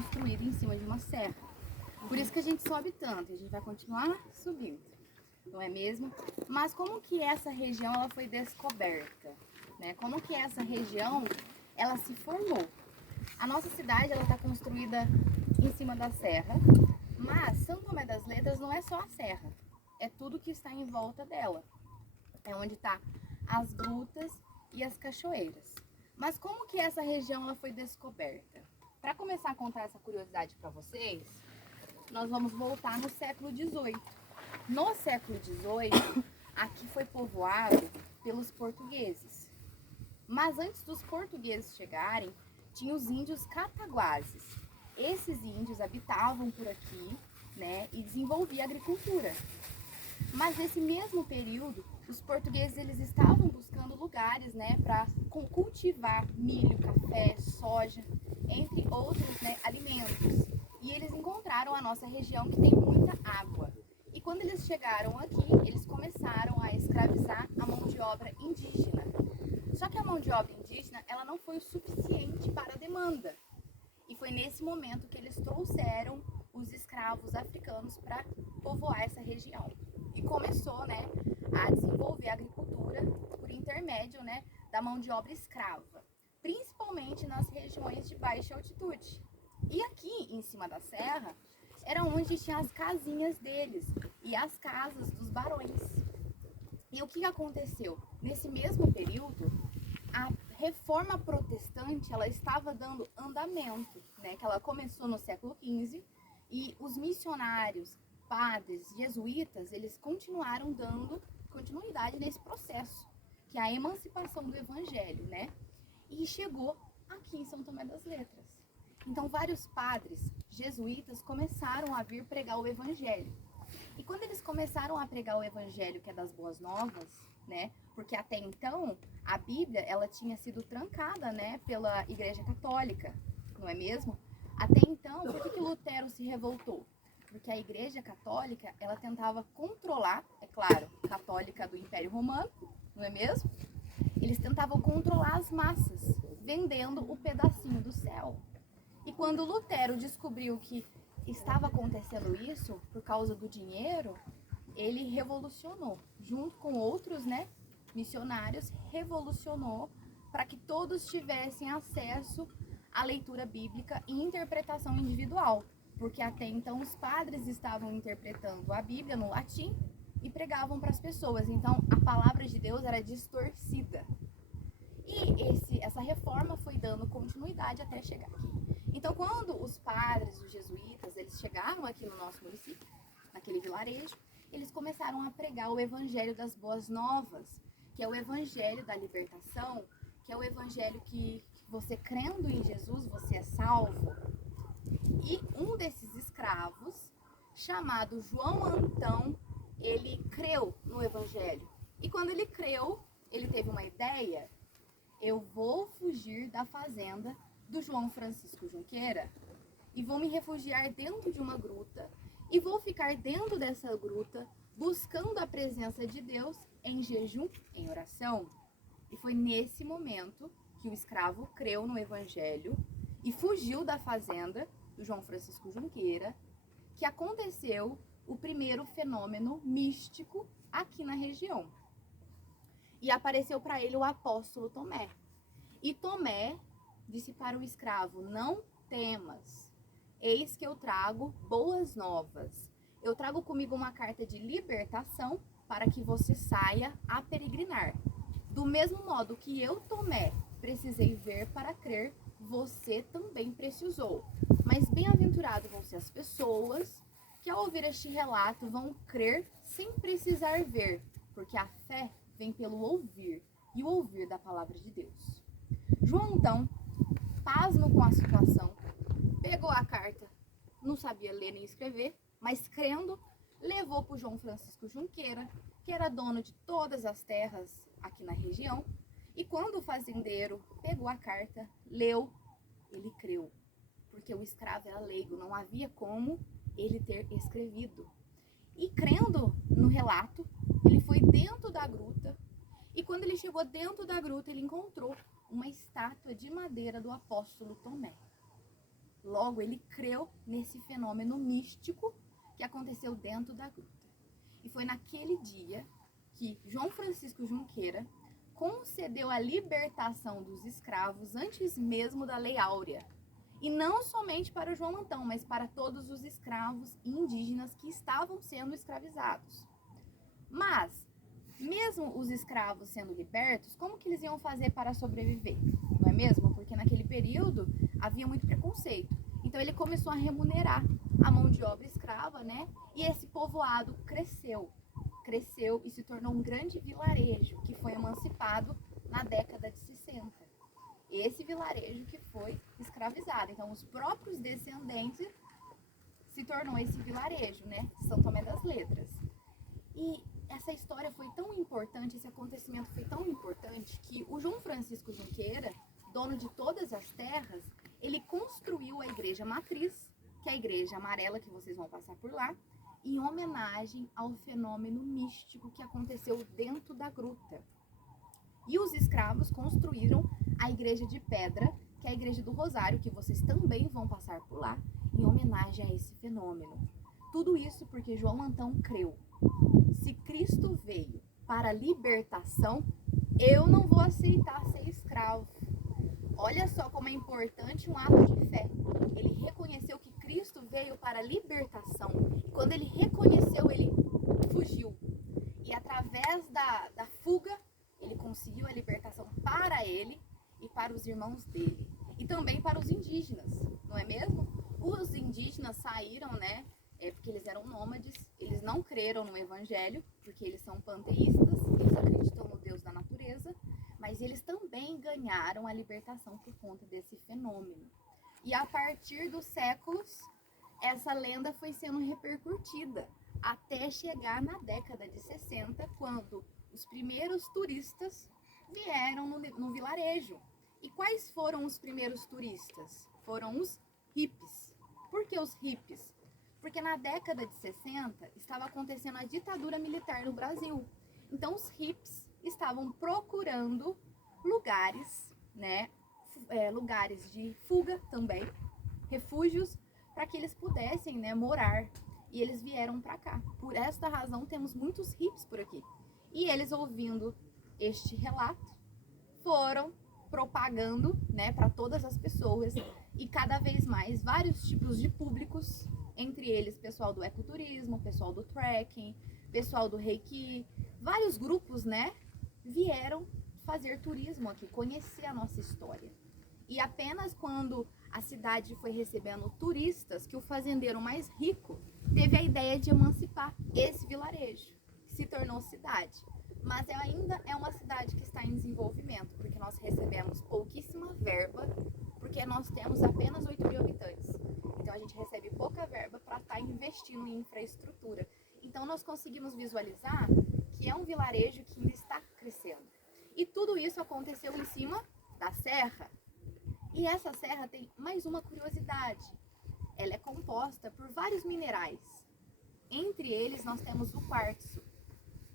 construída em cima de uma serra. Por isso que a gente sobe tanto, a gente vai continuar subindo, não é mesmo? Mas como que essa região ela foi descoberta, né? Como que essa região ela se formou? A nossa cidade ela está construída em cima da serra, mas São Tomé das Letras não é só a serra, é tudo que está em volta dela. É onde está as grutas e as cachoeiras. Mas como que essa região ela foi descoberta? Para começar a contar essa curiosidade para vocês, nós vamos voltar no século XVIII. No século XVIII, aqui foi povoado pelos portugueses. Mas antes dos portugueses chegarem, tinha os índios cataguases. Esses índios habitavam por aqui, né, e desenvolviam a agricultura. Mas nesse mesmo período, os portugueses eles estavam buscando lugares, né, para cultivar milho, café, soja, entre outros, né, alimentos. E eles encontraram a nossa região que tem muita água. E quando eles chegaram aqui, eles começaram a escravizar a mão de obra indígena. Só que a mão de obra indígena, ela não foi o suficiente para a demanda. E foi nesse momento que eles trouxeram os escravos africanos para povoar essa região. E começou, né, a desenvolver a agricultura por intermédio, né, da mão de obra escrava, principalmente nas regiões de baixa altitude. E aqui em cima da serra era onde tinha as casinhas deles e as casas dos barões. E o que aconteceu? Nesse mesmo período, a reforma protestante ela estava dando andamento, né, que ela começou no século XV e os missionários, padres, jesuítas, eles continuaram dando continuidade nesse processo, que é a emancipação do evangelho, né? E chegou aqui em São Tomé das Letras. Então, vários padres jesuítas começaram a vir pregar o evangelho. E quando eles começaram a pregar o evangelho, que é das boas novas, né? Porque até então, a Bíblia, ela tinha sido trancada, né, pela Igreja Católica, não é mesmo? Até então, por que Lutero se revoltou? Porque a Igreja Católica, ela tentava controlar, é claro, católica do Império Romano, não é mesmo? Eles tentavam controlar as massas, vendendo o pedacinho do céu. E quando Lutero descobriu que estava acontecendo isso por causa do dinheiro, ele revolucionou, junto com outros, né, missionários, revolucionou para que todos tivessem acesso à leitura bíblica e interpretação individual. Porque até então os padres estavam interpretando a Bíblia no latim e pregavam para as pessoas. Então a palavra de Deus era distorcida. E essa reforma foi dando continuidade até chegar aqui. Então quando os padres, os jesuítas, eles chegaram aqui no nosso município, naquele vilarejo, eles começaram a pregar o evangelho das boas novas, que é o evangelho da libertação, que é o evangelho que você crendo em Jesus, você é salvo. E um desses escravos, chamado João Antão, ele creu no evangelho. E quando ele creu, ele teve uma ideia: eu vou fugir da fazenda do João Francisco Junqueira e vou me refugiar dentro de uma gruta e vou ficar dentro dessa gruta buscando a presença de Deus em jejum, em oração. E foi nesse momento que o escravo creu no evangelho e fugiu da fazenda do João Francisco Junqueira, que aconteceu o primeiro fenômeno místico aqui na região. E apareceu para ele o apóstolo Tomé. E Tomé disse para o escravo: não temas, eis que eu trago boas novas. Eu trago comigo uma carta de libertação para que você saia a peregrinar. Do mesmo modo que eu, Tomé, precisei ver para crer, você também precisou. Mas bem-aventurados vão ser as pessoas que ao ouvir este relato vão crer sem precisar ver, porque a fé vem pelo ouvir, e o ouvir da palavra de Deus. João, então, pasmo com a situação, pegou a carta, não sabia ler nem escrever, mas crendo, levou para o João Francisco Junqueira, que era dono de todas as terras aqui na região, e quando o fazendeiro pegou a carta, leu, ele creu, porque o escravo era leigo, não havia como ele ter escrevido. E crendo no relato, ele foi dentro da gruta, e quando ele chegou dentro da gruta, ele encontrou uma estátua de madeira do apóstolo Tomé. Logo, ele creu nesse fenômeno místico que aconteceu dentro da gruta. E foi naquele dia que João Francisco Junqueira concedeu a libertação dos escravos antes mesmo da Lei Áurea. E não somente para João Antão, mas para todos os escravos e indígenas que estavam sendo escravizados. Mas, mesmo os escravos sendo libertos, como que eles iam fazer para sobreviver? Não é mesmo? Porque naquele período havia muito preconceito. Então ele começou a remunerar a mão de obra escrava, né? E esse povoado cresceu e se tornou um grande vilarejo que foi emancipado na década de 60. Esse vilarejo que foi escravizado. Então os próprios descendentes se tornou esse vilarejo, né? São Tomé das Letras. E essa história foi tão importante, esse acontecimento foi tão importante que o João Francisco Junqueira, dono de todas as terras, ele construiu a igreja matriz, que é a igreja amarela que vocês vão passar por lá, em homenagem ao fenômeno místico que aconteceu dentro da gruta. E os escravos construíram a igreja de pedra, que é a igreja do Rosário, que vocês também vão passar por lá, em homenagem a esse fenômeno. Tudo isso porque João Antão creu. Se Cristo veio para a libertação, eu não vou aceitar ser escravo. Olha só como é importante um ato de fé. Ele reconheceu que Cristo veio para a libertação. E quando ele reconheceu, ele fugiu. E através da fuga, ele conseguiu a libertação para ele e para os irmãos dele. E também para os indígenas, não é mesmo? Os indígenas saíram, né? Porque eles eram nômades, eles não creram no evangelho, porque eles são panteístas, eles acreditam no Deus da natureza, mas eles também ganharam a libertação por conta desse fenômeno. E a partir dos séculos, essa lenda foi sendo repercutida, até chegar na década de 60, quando os primeiros turistas vieram no vilarejo. E quais foram os primeiros turistas? Foram os hippies. Por que os hippies? Porque na década de 60 estava acontecendo a ditadura militar no Brasil. Então os hippies estavam procurando lugares, né, lugares de fuga também, refúgios, para que eles pudessem, né, morar. E eles vieram para cá. Por esta razão temos muitos hippies por aqui. E eles, ouvindo este relato, foram propagando, né, para todas as pessoas, e cada vez mais vários tipos de públicos, entre eles pessoal do ecoturismo, pessoal do trekking, pessoal do reiki, vários grupos, né, vieram fazer turismo aqui, conhecer a nossa história. E apenas quando a cidade foi recebendo turistas, que o fazendeiro mais rico teve a ideia de emancipar esse vilarejo, que se tornou cidade. Mas ainda é uma cidade que está em desenvolvimento, porque nós recebemos pouquíssima verba, porque nós temos apenas 8 mil habitantes. Então a gente recebe pouca verba para estar investindo em infraestrutura. Então nós conseguimos visualizar que é um vilarejo que ainda está crescendo. E tudo isso aconteceu em cima da serra. E essa serra tem mais uma curiosidade. Ela é composta por vários minerais. Entre eles nós temos o quartzo.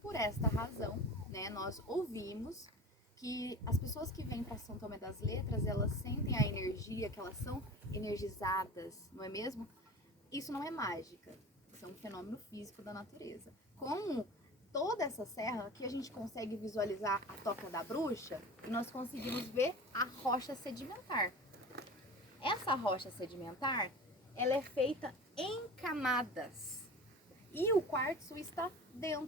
Por esta razão, né, nós ouvimos que as pessoas que vêm para São Tomé das Letras, elas sentem a energia, que elas são energizadas, não é mesmo? Isso não é mágica, isso é um fenômeno físico da natureza. Como toda essa serra, aqui a gente consegue visualizar a Toca da Bruxa, e nós conseguimos ver a rocha sedimentar. Essa rocha sedimentar, ela é feita em camadas, e o quartzo está dentro